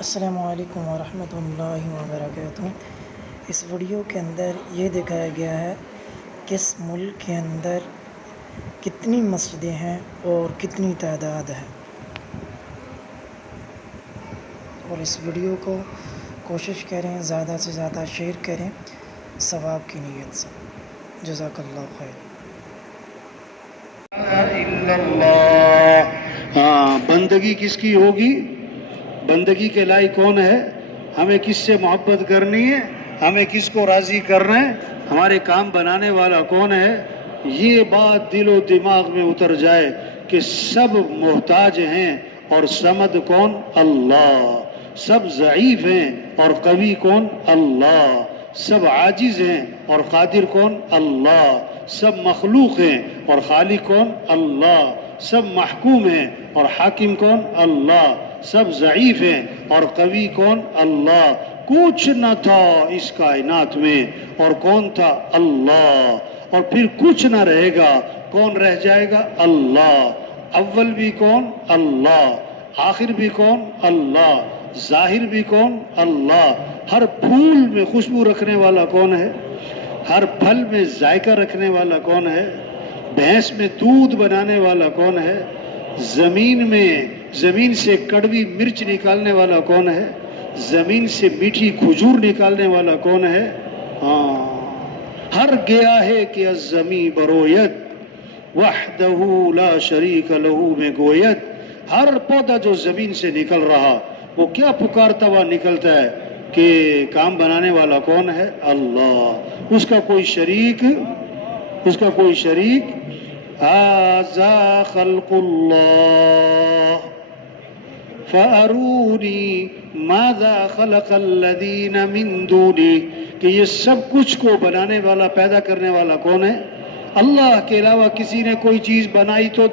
السلام علیکم ورحمۃ اللہ وبرکاتہ۔ اس ویڈیو کے اندر یہ دکھایا گیا ہے کس ملک کے اندر کتنی مسجدیں ہیں اور کتنی تعداد ہے، اور اس ویڈیو کو کوشش کریں زیادہ سے زیادہ شیئر کریں ثواب کی نیت سے۔ جزاک اللہ خیر۔ الا اللہ۔ ہاں، بندگی کس کی ہوگی؟ بندگی کے لائق کون ہے؟ ہمیں کس سے محبت کرنی ہے؟ ہمیں کس کو راضی کرنا ہے؟ ہمارے کام بنانے والا کون ہے؟ یہ بات دل و دماغ میں اتر جائے کہ سب محتاج ہیں اور صمد کون؟ اللہ۔ سب ضعیف ہیں اور قوی کون؟ اللہ۔ سب عاجز ہیں اور قادر کون؟ اللہ۔ سب مخلوق ہیں اور خالق کون؟ اللہ۔ سب محکوم ہیں اور حاکم کون؟ اللہ۔ سب ضعیف ہیں اور قوی کون؟ اللہ۔ کچھ نہ تھا اس کائنات میں اور کون تھا؟ اللہ۔ اور پھر کچھ نہ رہے گا، کون رہ جائے گا؟ اللہ۔ اول بھی کون؟ اللہ۔ آخر بھی کون؟ اللہ۔ ظاہر بھی کون؟ اللہ۔ ہر پھول میں خوشبو رکھنے والا کون ہے؟ ہر پھل میں ذائقہ رکھنے والا کون ہے؟ بھینس میں دودھ بنانے والا کون ہے؟ زمین سے کڑوی مرچ نکالنے والا کون ہے؟ زمین سے میٹھی کھجور نکالنے والا کون ہے؟ ہاں، ہر گیا ہے کہ الزمی برویت وحدہ لا شریک لہ میں گویت۔ ہر پودا جو زمین سے نکل رہا وہ کیا پکارتا ہوا نکلتا ہے کہ کام بنانے والا کون ہے؟ اللہ۔ اس کا کوئی شریک ھذا خلق اللہ فارونی ماذا خلق الذین من دونی، کہ یہ سب کچھ کو بنانے والا، پیدا کرنے والا کون ہے؟ اللہ کے علاوہ کسی نے کوئی چیز بنائی تو